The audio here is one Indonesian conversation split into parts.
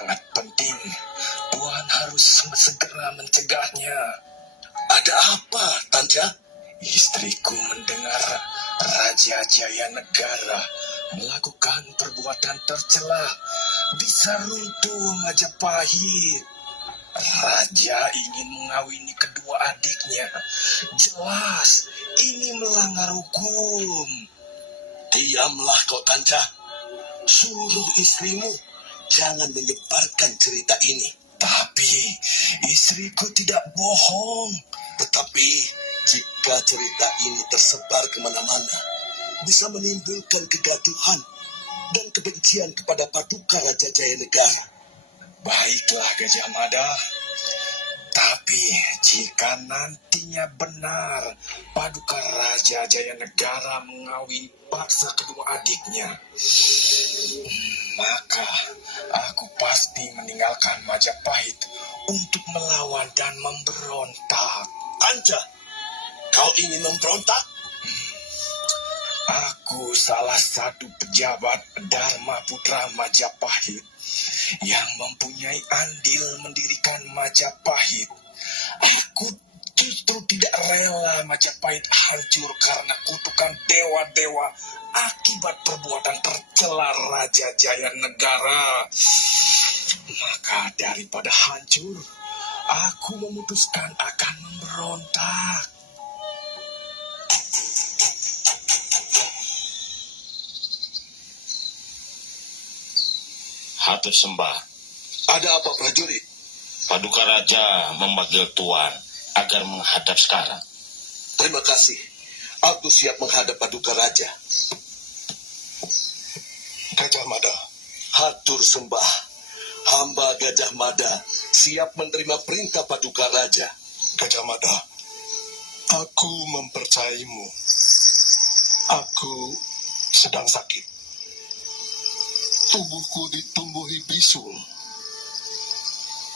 sangat penting. Tuan harus segera mencegahnya. Ada apa, Tanja? Istriku mendengar Raja Jaya Negara melakukan perbuatan tercela di Saruntuh Majapahit. Raja ingin mengawini kedua adiknya. Jelas ini melanggar hukum. Diamlah kau, Tanja. Suruh istrimu jangan menyebarkan cerita ini. Tapi istriku tidak bohong. Tetapi jika cerita ini tersebar kemana-mana, bisa menimbulkan kegaduhan dan kebencian kepada Paduka Raja Jaya Negara. Baiklah Gajah Mada. Tapi jika nantinya benar Paduka Raja Jaya Negara mengawini paksa kedua adiknya, maka aku pasti meninggalkan Majapahit untuk melawan dan memberontak. Tanja, kau ingin memberontak? Aku salah satu pejabat Dharma Putra Majapahit yang mempunyai andil mendirikan Majapahit. Aku justru tidak rela Majapahit hancur karena kutukan dewa-dewa akibat perbuatan tercela Raja Jaya Negara. Maka daripada hancur, aku memutuskan akan memberontak. Hatur sembah. Ada apa, prajurit? Paduka Raja memanggil Tuan agar menghadap sekarang. Terima kasih. Aku siap menghadap Paduka Raja. Gajah Mada. Hatur sembah. Hamba Gajah Mada siap menerima perintah Paduka Raja. Gajah Mada, aku mempercayaimu. Aku sedang sakit. Tubuhku ditumbuhi bisul.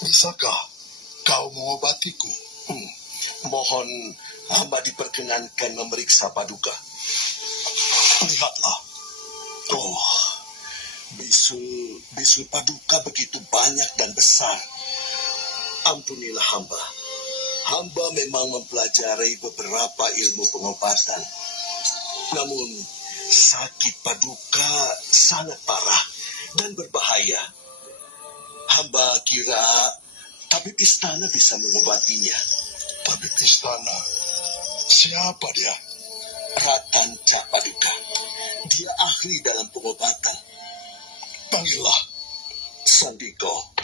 Bisakah kau mengobatiku? Mohon hamba diperkenankan memeriksa Paduka. Lihatlah. Oh, bisul Paduka begitu banyak dan besar. Ampunilah hamba. Hamba memang mempelajari beberapa ilmu pengobatan. Namun, sakit Paduka sangat parah dan berbahaya. Hamba kira tabib istana bisa mengobatinya. Tabib istana? Siapa dia? Ratanca Paduka. Dia ahli dalam pengobatan. Panggillah. Sandiko.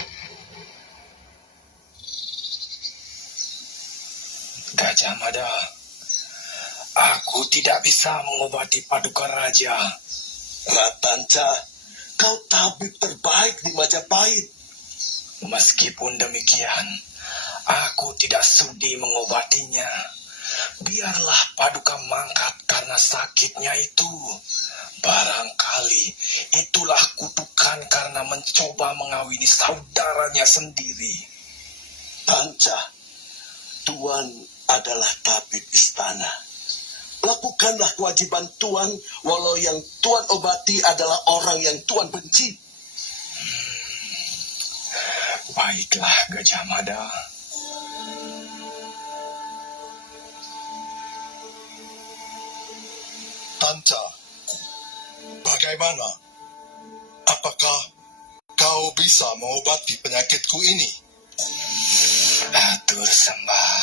Gajah Mada, aku tidak bisa mengobati Paduka Raja. Ratanca, kau tabib terbaik di Majapahit. Meskipun demikian, aku tidak sudi mengobatinya. Biarlah Paduka mangkat karena sakitnya itu. Barangkali itulah kutukan karena mencoba mengawini saudaranya sendiri. Tanca, Tuan adalah tabib istana. Lakukanlah kewajiban Tuan, walau yang Tuan obati adalah orang yang Tuan benci. Baiklah Gajah Mada. Tanca, bagaimana? Apakah kau bisa mengobati penyakitku ini? Hatur sembah.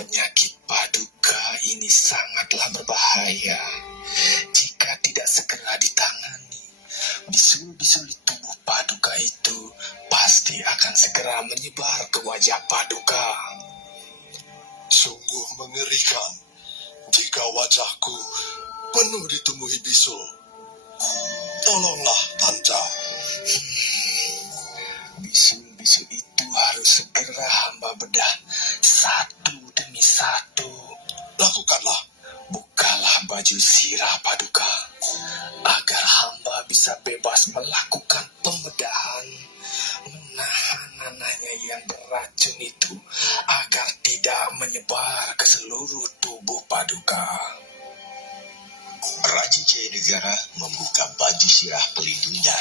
Penyakit Paduka ini sangatlah berbahaya. Jika tidak segera ditangani, bisul-bisul di tubuh Paduka itu pasti akan segera menyebar ke wajah Paduka. Sungguh mengerikan jika wajahku penuh ditumbuhi bisul. Tolonglah, Tanca. Bisul-bisul itu harus segera hamba bedah satu demi satu. Lakukanlah. Bukalah baju sirah Paduka agar hamba bisa bebas melakukan pembedahan, menahan nanahnya yang beracun itu agar tidak menyebar ke seluruh tubuh Paduka. Raja Jaya Negara membuka baju sirah pelindungnya.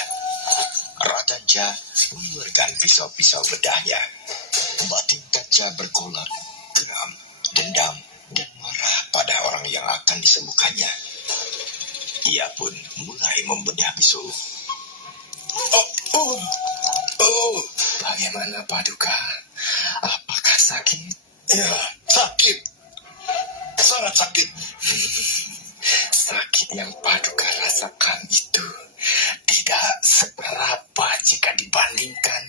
Ratanja mengeluarkan pisau-pisau bedahnya. Batin Tanja bergolak, geram, dendam, dan marah pada orang yang akan disembuhkannya. Ia pun mulai membedah bisul. Bagaimana Paduka? Apakah sakit? Ya, sakit. Sangat sakit. Sakit yang Paduka rasakan itu tidak seberapa jika dibandingkan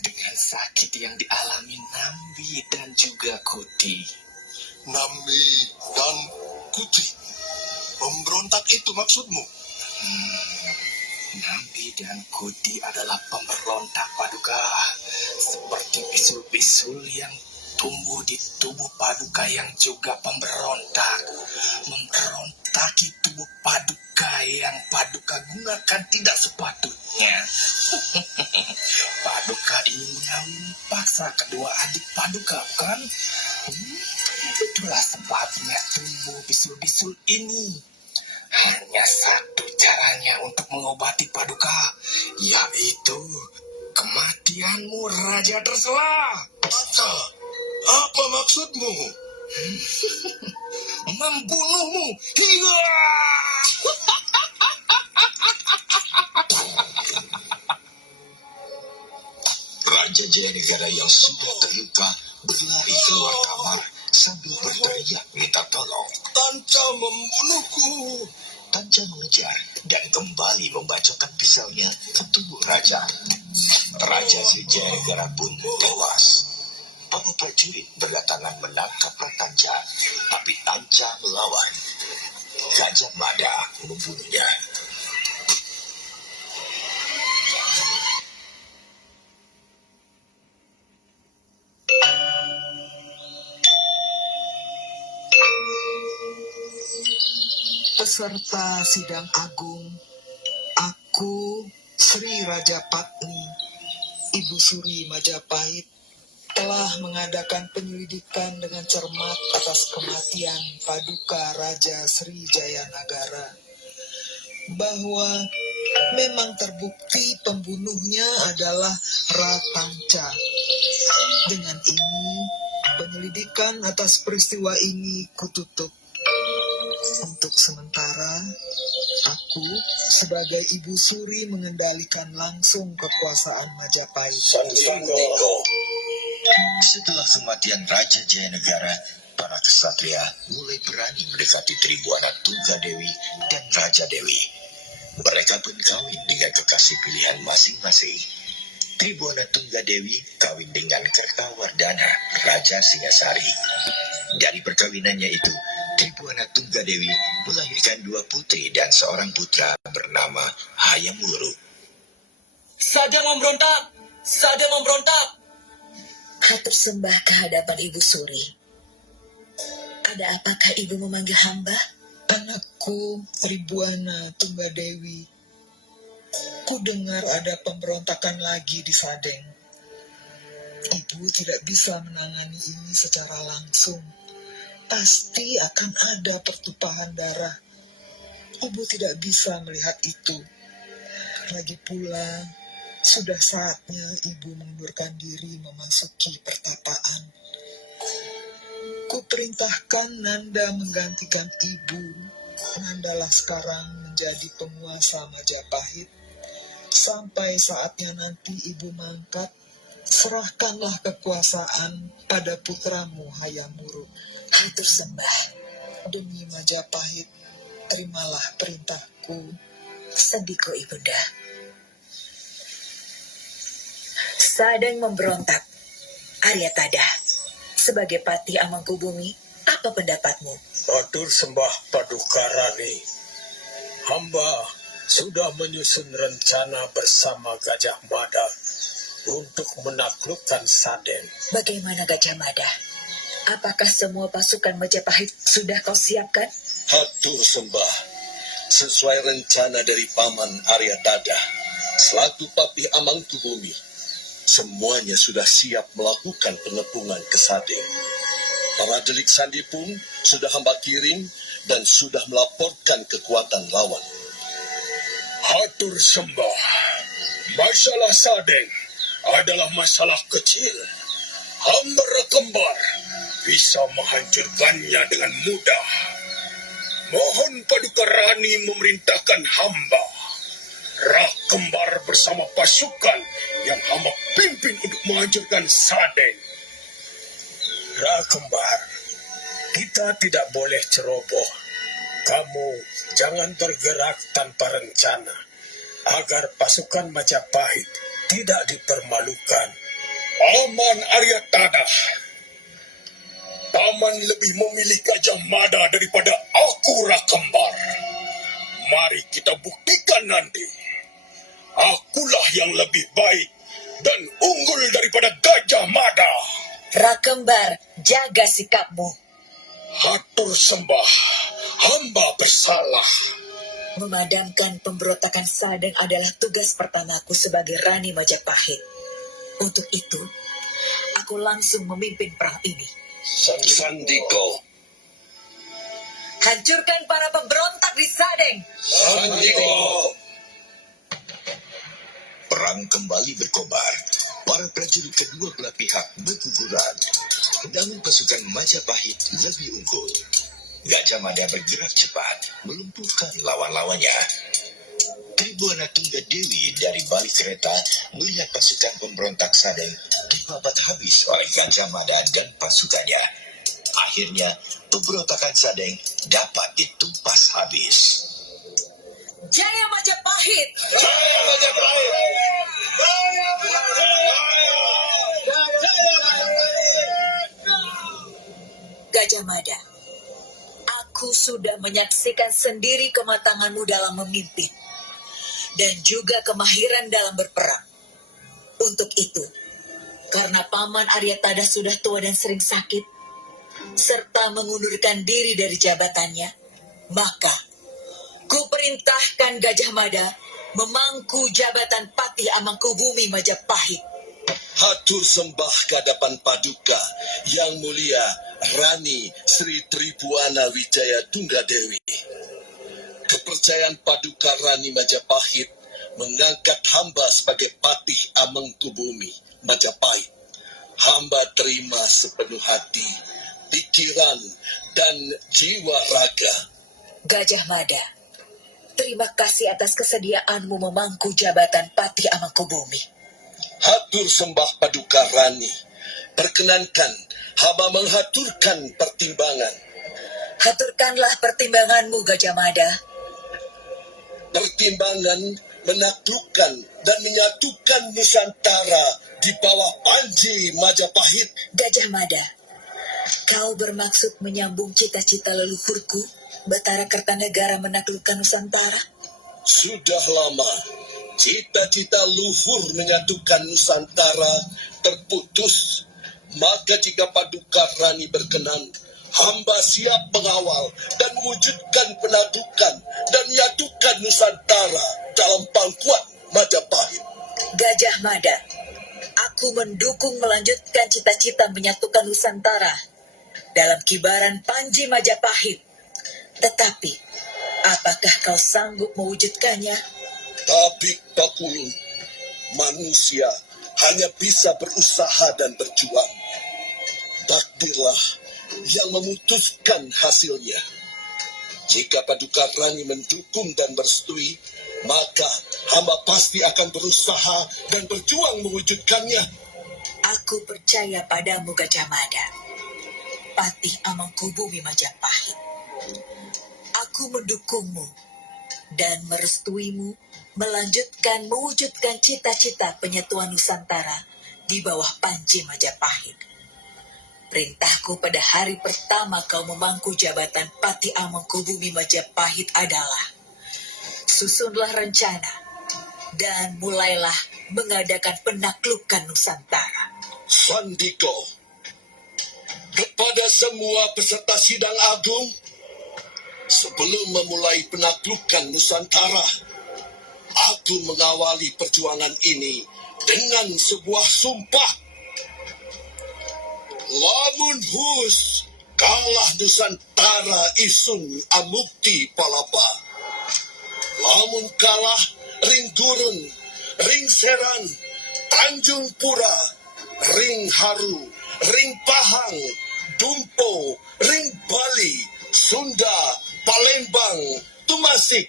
dengan sakit yang dialami Nambi dan juga Kuti. Nambi dan Kuti. Memberontak itu maksudmu? Nambi dan Kuti adalah pemberontak Paduka, seperti bisul-bisul yang tumbuh di tubuh Paduka yang juga pemberontak, memberontaki tubuh Paduka yang Paduka gunakan tidak sepatutnya. Paduka ingin mengawini paksa kedua adik Paduka, bukan? Itulah sebabnya tumbuh bisul-bisul ini. Hanya satu caranya untuk mengobati Paduka, yaitu kematianmu, Raja Tercela. Apa maksudmu? Membunuhmu. Hiya! Raja Jayanegara yang sudah terluka berlari keluar kamar sambil berteriak minta tolong. Tanja membunuhku. Tanja mengejar dan kembali membacokkan pisaunya ke tubuh raja. Raja Jayanegara pun tewas. Para prajurit berdatangan menangkap Tanja, tapi Tanja melawan. Gajah Mada membunuhnya. Peserta sidang agung, aku Sri Raja Patni, Ibu Suri Majapahit, telah mengadakan penyelidikan dengan cermat atas kematian Paduka Raja Sri Jayanagara, bahwa memang terbukti pembunuhnya adalah Ratanja. Dengan ini, penyelidikan atas peristiwa ini kututup. Untuk sementara, aku sebagai Ibu Suri mengendalikan langsung kekuasaan Majapahit. Setelah kematian Raja Jayanegara, para kesatria mulai berani mendekati Tribuana Tunggadewi dan Raja Dewi. Mereka pun kawin dengan kekasih pilihan masing-masing. Tribuana Tunggadewi kawin dengan Kertawardhana, Raja Singasari. Dari perkawinannya itu, Tribuana Tunggadewi melahirkan 2 putri dan seorang putra bernama Hayam Wuruk. Saja memberontak! Saja memberontak! Hatur sembah kehadapan Ibu Suri. Ada apakah Ibu memanggil hamba? Anakku Tribuana Tunggadewi, ku dengar ada pemberontakan lagi di Sadeng. Ibu tidak bisa menangani ini secara langsung. Pasti akan ada pertumpahan darah. Ibu tidak bisa melihat itu. Lagi pula, sudah saatnya Ibu mengundurkan diri memasuki pertapaan. Kuperintahkan Nanda menggantikan Ibu. Nandalah sekarang menjadi penguasa Majapahit. Sampai saatnya nanti Ibu mangkat, serahkanlah kekuasaan pada putramu Hayam Wuruk. Hatur sembah. Demi Majapahit, terimalah perintahku. Sendiko Ibunda. Sadeng memberontak. Aryatada, sebagai Patih Amangkubumi, apa pendapatmu? Hatur sembah Paduka Rani. Hamba sudah menyusun rencana bersama Gajah Mada untuk menaklukkan Sadeng. Bagaimana Gajah Mada? Apakah semua pasukan Majapahit sudah kau siapkan? Hatur sembah, sesuai rencana dari Paman Aryatada, selaku Patih Amangkubumi, semuanya sudah siap melakukan pengepungan ke Sadeng. Para delik sandi pun sudah hamba kirim dan sudah melaporkan kekuatan lawan. Hatur sembah. Masalah Sadeng adalah masalah kecil. Hamba Rakembar bisa menghancurkannya dengan mudah. Mohon Paduka Rani memerintahkan hamba Rakembar bersama pasukan yang hamba pimpin untuk menghancurkan Sadeng. Rakembar, kita tidak boleh ceroboh. Kamu jangan bergerak tanpa rencana agar pasukan Majapahit tidak dipermalukan. Paman Arya Tadah, Paman lebih memilih Gajah Mada daripada aku, Rakembar. Mari kita buktikan nanti. Akulah yang lebih baik dan unggul daripada Gajah Mada. Rakembar, jaga sikapmu. Hatur sembah, hamba bersalah. Memadamkan pemberontakan Sadeng adalah tugas pertamaku sebagai Rani Majapahit. Untuk itu, aku langsung memimpin perang ini. Sandiko. Hancurkan para pemberontak di Sadeng. Sandiko. Perang kembali berkobar. Para prajurit kedua belah pihak berguguran. Namun pasukan Majapahit lebih unggul. Gajah Mada bergerak cepat, melumpuhkan lawan-lawannya. Tribuana Tunggadewi dari balik kereta melihat pasukan pemberontak Sadeng dibabat habis oleh Gajah Mada dan pasukannya. Akhirnya, pemberontakan Sadeng dapat ditumpas habis. Jaya Majapahit! Jaya Majapahit! Jaya Majapahit! Jaya Majapahit! Gajah Mada, aku sudah menyaksikan sendiri kematanganmu dalam memimpin dan juga kemahiran dalam berperang. Untuk itu, karena Paman Arya Tadah sudah tua dan sering sakit, serta mengundurkan diri dari jabatannya, maka kuperintahkan Gajah Mada memangku jabatan Patih Amangkubumi Majapahit. Hatur sembah kehadapan Paduka Yang Mulia Rani Sri Tribuana Wijaya Tunggadewi. Kepercayaan Paduka Rani Majapahit mengangkat hamba sebagai Patih Amangkubumi Majapahit. Hamba terima sepenuh hati, pikiran, dan jiwa raga. Gajah Mada, terima kasih atas kesediaanmu memangku jabatan Patih Amangkubumi. Hatur sembah Paduka Rani. Perkenankan hamba menghaturkan pertimbangan. Haturkanlah pertimbanganmu, Gajah Mada. Pertimbangan menaklukkan dan menyatukan Nusantara di bawah Panji Majapahit. Gajah Mada, kau bermaksud menyambung cita-cita leluhurku, Batara Kertanegara menaklukkan Nusantara? Sudah lama cita-cita luhur menyatukan Nusantara terputus. Maka jika Paduka Rani berkenan, hamba siap mengawal dan mewujudkan penaklukan dan menyatukan Nusantara dalam pangkuan Majapahit. Gajah Mada, aku mendukung melanjutkan cita-cita menyatukan Nusantara dalam kibaran Panji Majapahit. Tetapi, apakah kau sanggup mewujudkannya? Tapi Pakulun, manusia hanya bisa berusaha dan berjuang. Takdirlah yang memutuskan hasilnya. Jika Paduka Rani mendukung dan merestui, maka hamba pasti akan berusaha dan berjuang mewujudkannya. Aku percaya padamu, Gajah Mada, Patih Amangkubumi Majapahit. Aku mendukungmu dan merestuimu mewujudkan cita-cita penyatuan Nusantara di bawah Panji Majapahit. Perintahku pada hari pertama kau memangku jabatan Patih Amangkubumi Majapahit adalah susunlah rencana dan mulailah mengadakan penaklukan Nusantara. Sandiko, kepada semua peserta sidang agung, sebelum memulai penaklukan Nusantara, aku mengawali perjuangan ini dengan sebuah sumpah. Lamun hus kalah Nusantara isun amukti palapa. Lamun kalah ring turun Ring Serang, Tanjung Pura, Ring Haru, Ring Pahang, Dumpo, Ring Bali, Sunda, Palembang, Tumasik,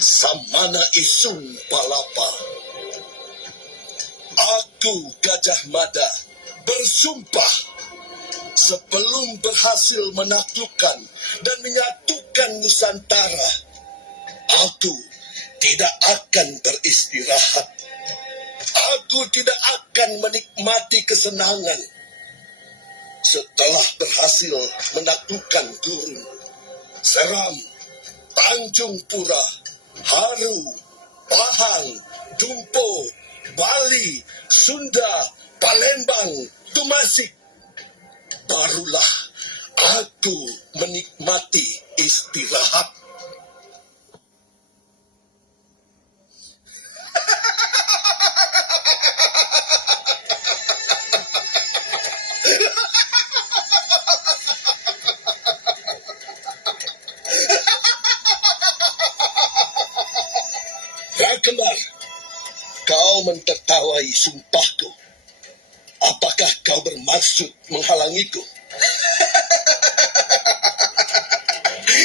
Samana Isung Palapa. Aku Gajah Mada bersumpah sebelum berhasil menaklukkan dan menyatukan Nusantara, aku tidak akan beristirahat. Aku tidak akan menikmati kesenangan setelah berhasil menaklukkan Gurun, Seram, Tanjung Pura, Haru, Pahang, Dumpo, Bali, Sunda, Palembang, Tumasik. Barulah aku menikmati istirahat. Rakembar, kau mentertawai sumpahku. Apakah kau bermaksud menghalangiku?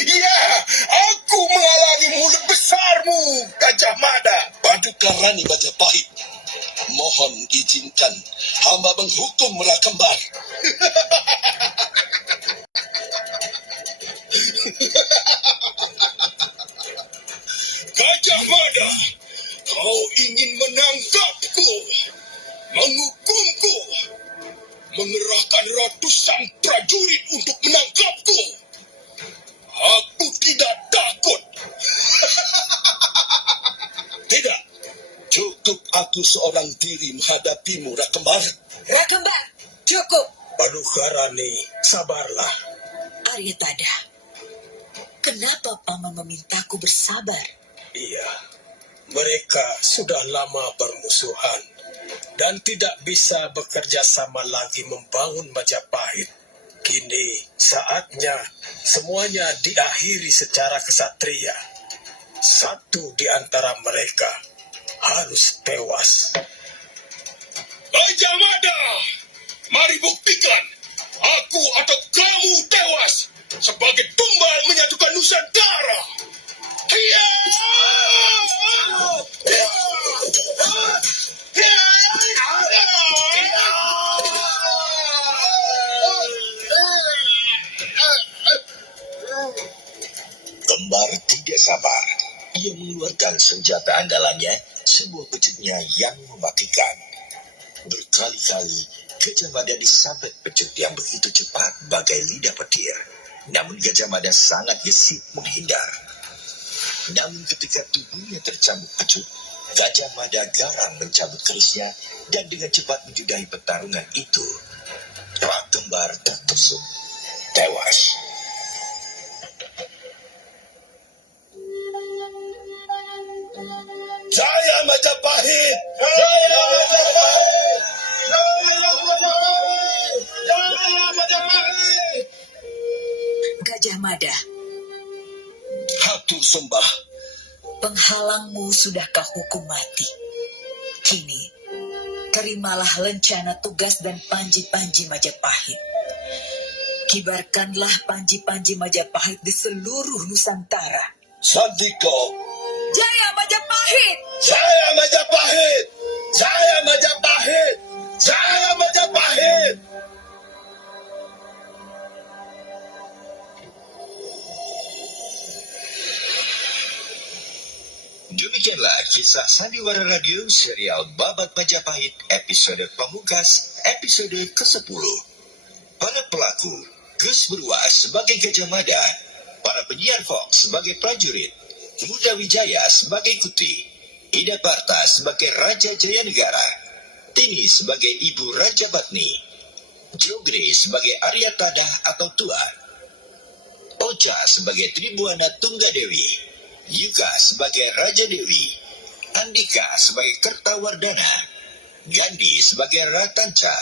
Ya, aku menghalangi mulut besarmu, Gajah Mada. Paduka Rani Majapahit, mohon izinkan hamba menghukum Rakembar. Gajah Mada, kau ingin menangkapku, menghukumku, mengerahkan ratusan prajurit untuk menangkapku. Aku tidak takut. Tidak, cukup aku seorang diri menghadapimu, Rakembar. Rakembar, cukup. Paduka Rani, sabarlah. Aryatada, kenapa Paman memintaku bersabar? Iya, mereka sudah lama bermusuhan dan tidak bisa bekerja sama lagi membangun Majapahit. Kini saatnya semuanya diakhiri secara kesatria. Satu di antara mereka harus tewas. Gajah Mada, mari buktikan aku atau kamu tewas sebagai tumbal menyatukan Nusantara. Hiya! Kembar tidak sabar. Ia mengeluarkan senjata andalannya, sebuah pecutnya yang mematikan. Berkali-kali Gajah Mada disabet pecut yang begitu cepat bagai lidah petir. Namun Gajah Mada sangat gesit menghindar. Namun ketika tubuhnya tercambuk pecut, Gajah Mada garang mencabut kerisnya dan dengan cepat menjudahi pertarungan itu. Rakembar tertusuk, tewas. Jaya Majapahit! Jaya Majapahit! Jaya Majapahit! Jaya Majapahit! Gajah Mada, Hatur sembah. penghalangmu sudah kau hukum mati. Kini, terimalah lencana tugas dan panji-panji Majapahit. Kibarkanlah panji-panji Majapahit di seluruh Nusantara. Sandiko, Jaya Majapahit! Jaya Majapahit! Jaya Majapahit! Jaya Majapahit! Demikianlah kisah Sandiwara Radio serial Babat Majapahit episode pamungkas episode ke-10. Para pelaku, Gus Berwas sebagai Gajah Mada, para penyiar Fox sebagai prajurit, Muda Wijaya sebagai Kuti, Ida Parta sebagai Raja Jayanegara, Tini sebagai Ibu Raja Batni, Jogre sebagai Aryatada atau Tua, Ocha sebagai Tribuana Tunggadewi, Yuka sebagai Raja Dewi, Andika sebagai Kertawardana, Gandhi sebagai Ratanca,